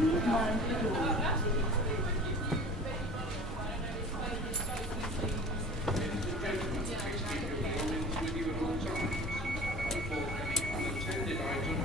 Please mind the door. Ladies and gentlemen, please keep your belongings with you at all times. For any unattended items,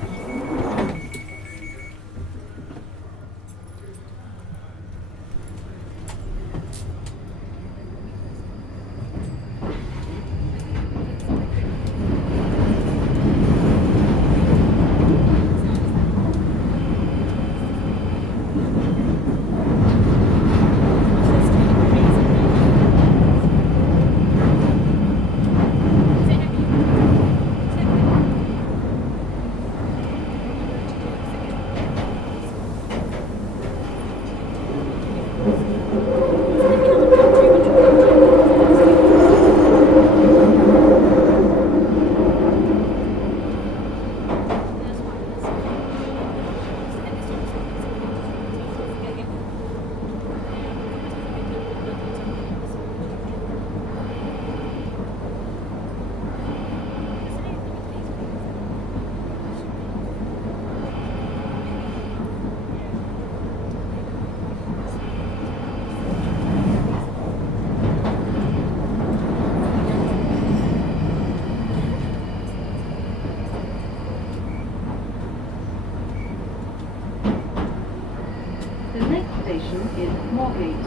The next station is Moorgate.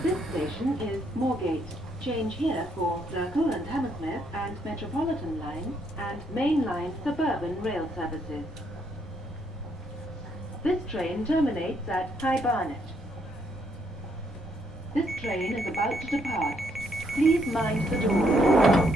This station is Moorgate. Change here for Circle and Hammersmith and Metropolitan Line and Mainline suburban rail services. This train terminates at High Barnet. This train is about to depart. Please mind the door.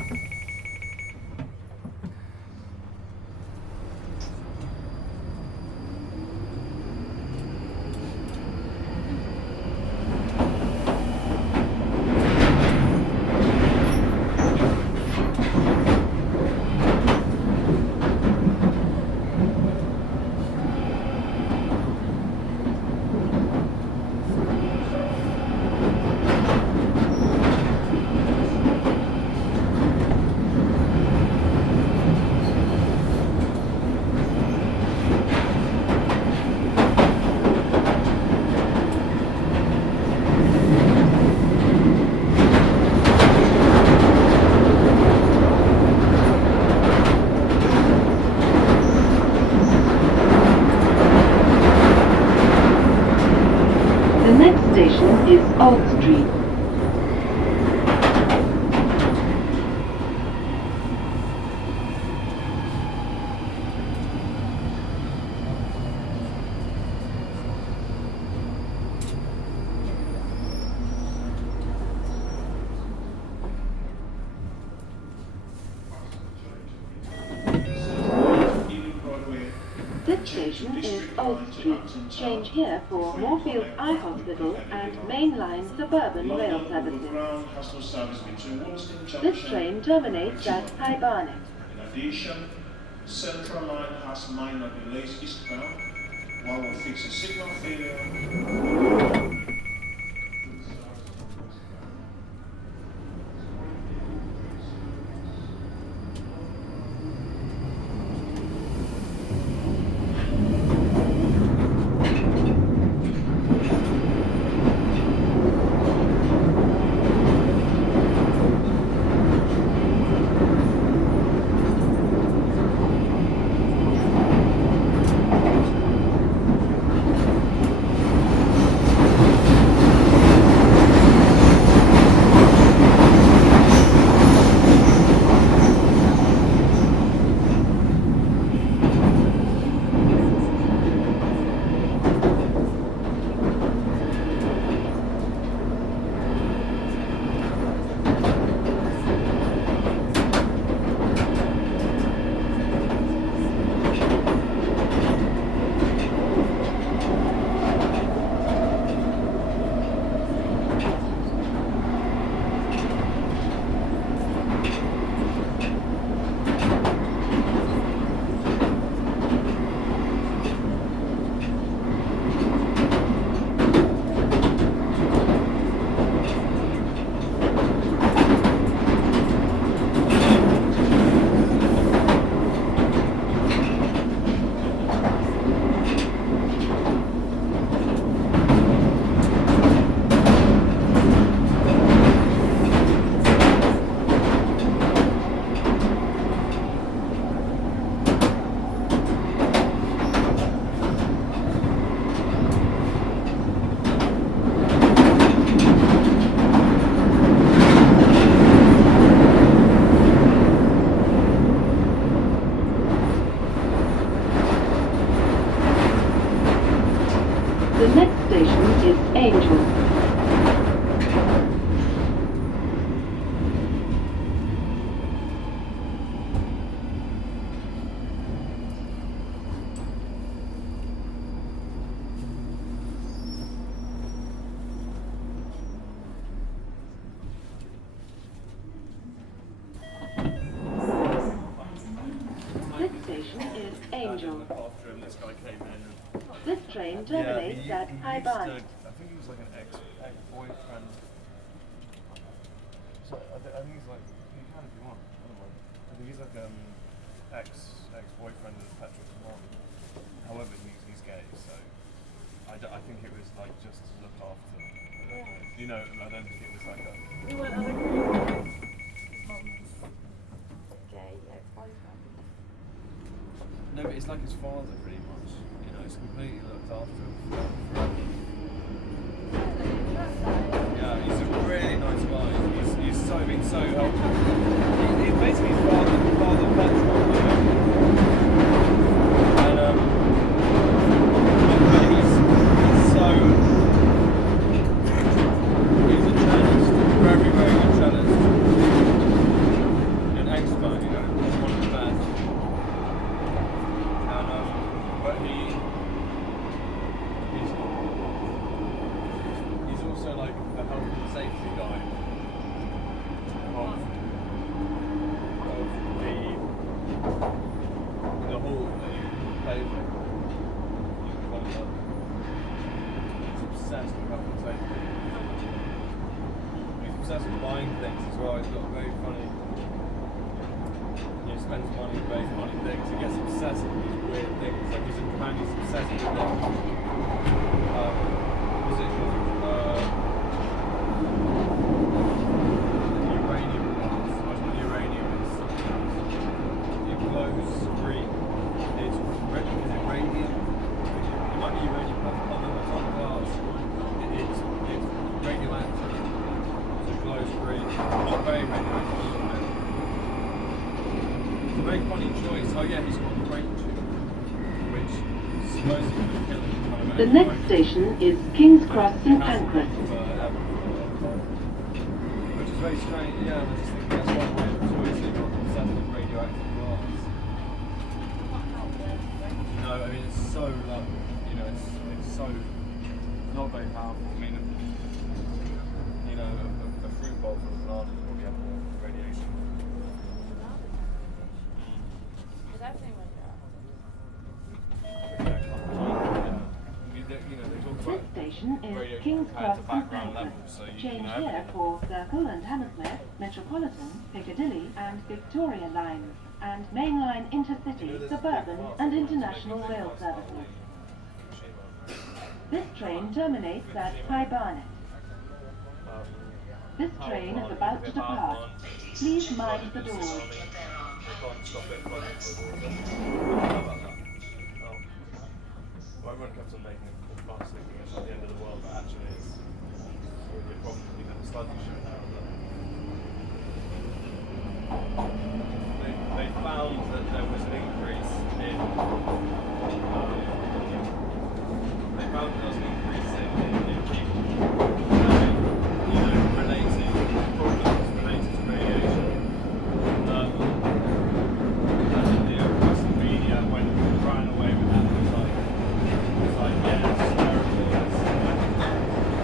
The next station is Old Street. This station is Old Street. Change here for Moorfield Eye Hospital and Mainline suburban rail services. This train terminates at High Barnet. In addition, Central Line has minor delays eastbound while we fix a signal failure. station is Angel. After him, this guy came in. This train terminates at High Barnet. I think he was like an ex-boyfriend. So I think he's like, you can if you want. I don't mind. I think he's like ex-boyfriend of Petra Kamon. However, he's gay, so I think it was like just to look after. You know, I don't think it was like a. You want other gay ex-boyfriend? No, but it's like his father, pretty much. You know, it's completely looked after him forever. Yeah, he's a really nice guy. He's been so helpful. He's basically father Petra, you know. And but he's so he's a cellist, very good cellist, an expert, you know, one of the best. And but he's also like a health and safety guy of the hall that you play with. He's obsessed with health and safety. He's obsessed with buying things as well. He's got a very funny. He spends money on very funny things. He gets obsessed with these weird things. Like he's in Japan, he's obsessed with them. What's it called? Uranium ones. I don't know what uranium is. It glows green. Is it radium? It might be uranium, but I don't know. It's on glass. It's radioactive. So it glows green. Not very radioactive, a little bit. It's a very funny choice. Oh yeah, he's got a brain tube, which supposedly would kill him. The next station is King's Cross St Pancras. Which is very strange, yeah, I just think that's one way of choice, they've got obsessed with radioactive glass. No, I mean, it's so low, you know, it's so not very powerful. I mean, you know, a fruit bowl from bananas will probably have more radiation. Is everything like that? This station is King's Cross St Pancras. Change here for Circle and Hammersmith, Metropolitan, Piccadilly and Victoria lines, and mainline intercity, suburban and international rail services. This train terminates at High Barnet. This train is about to depart. Please mind the doors. Well, everyone comes on making a fuss thinking it's not the end of the world, but actually it's really a problem. You know, the studies show now that they found that there was an increase in people having, you know, problems related to radiation. And the Western media ran away with that. Like, yeah, it's terrible.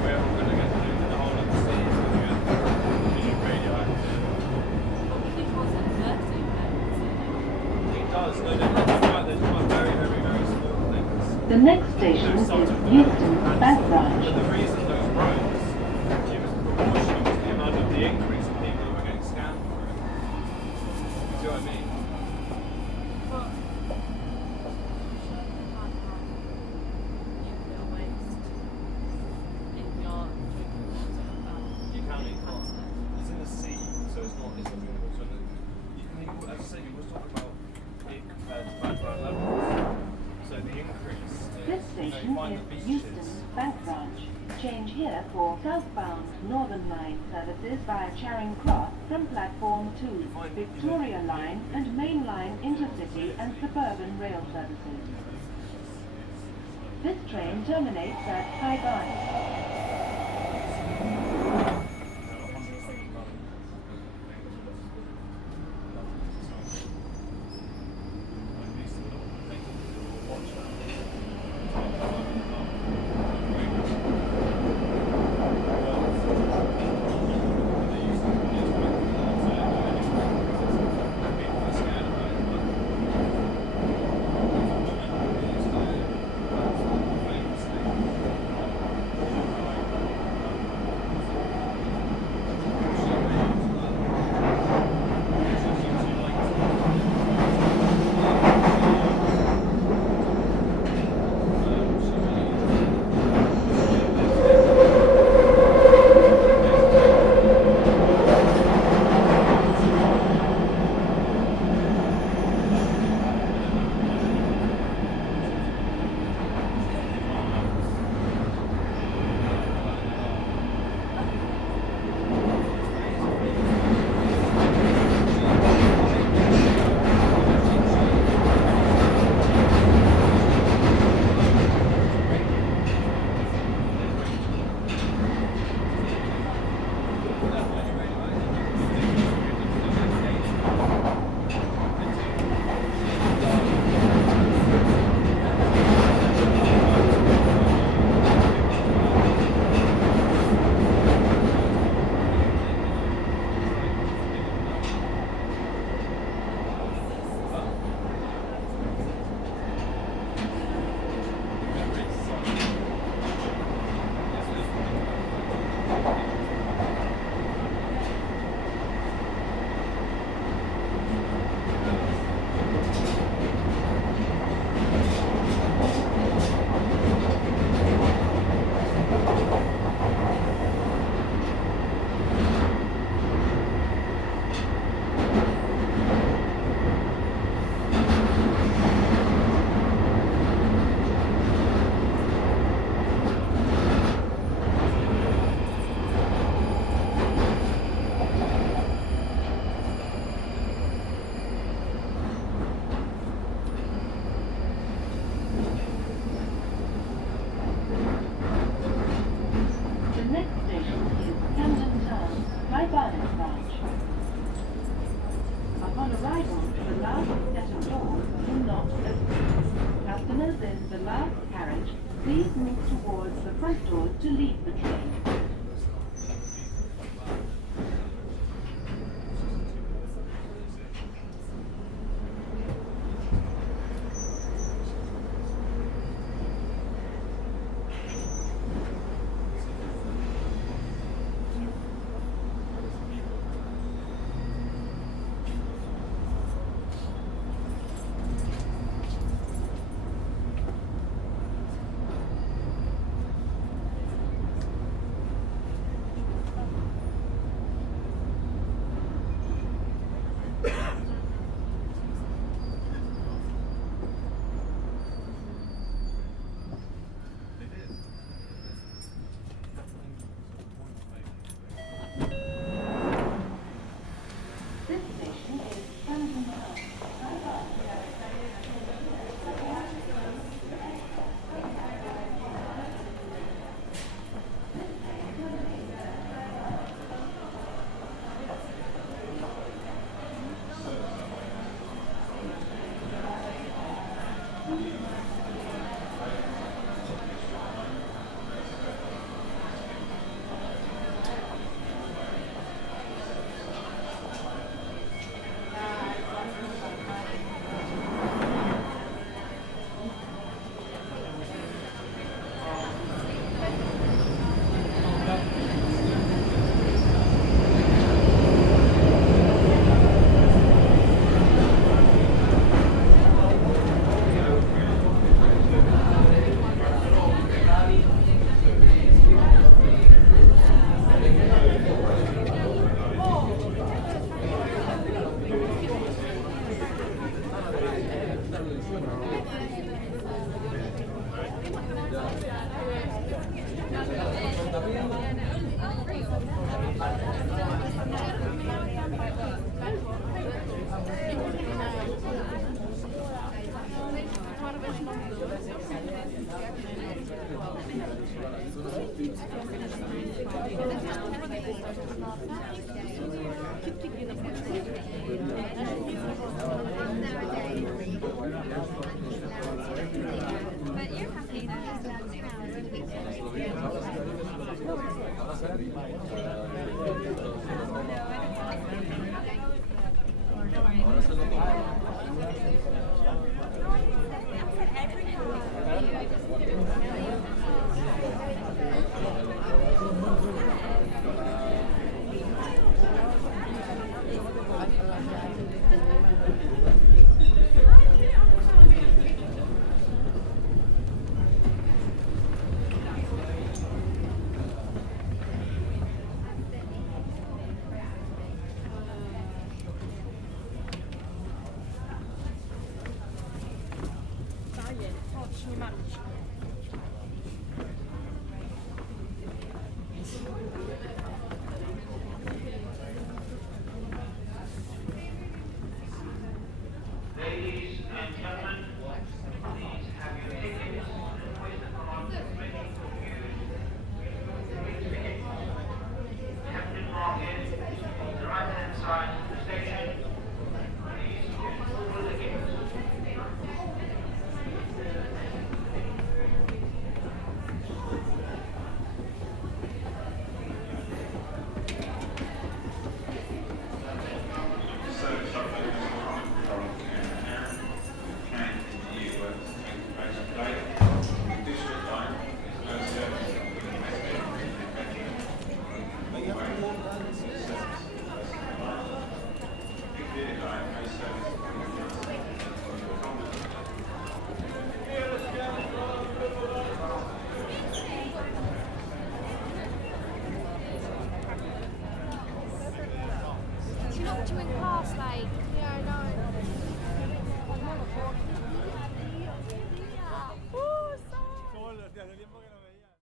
We're all going to get polluted. The whole of the sea is going to get radioactive. It wasn't hurting It does. No, there's quite very small things. The next station is Euston Bank Branch. But the reason those rose, it was proportional to the amount of the increase of people who were getting scanned for it. You see what I mean? You can eat cotton. It's in the sea, so it's not drinking water. You can eat, as I said, you were talking about it compared to background levels. So the increase is, This station is Euston Bank Branch. Change here for southbound Northern Line services via Charing Cross from platform 2, Victoria Line and mainline intercity and suburban rail services. This train terminates at High Barnet. This is the last carriage. Please move towards the front doors to leave the train. This station is Camden Town. Ladies and gentlemen, please have your tickets and place them on ready for use. Tickets. Captain Market, the right-hand side of the station. Please get all the tickets. Do you not do in class like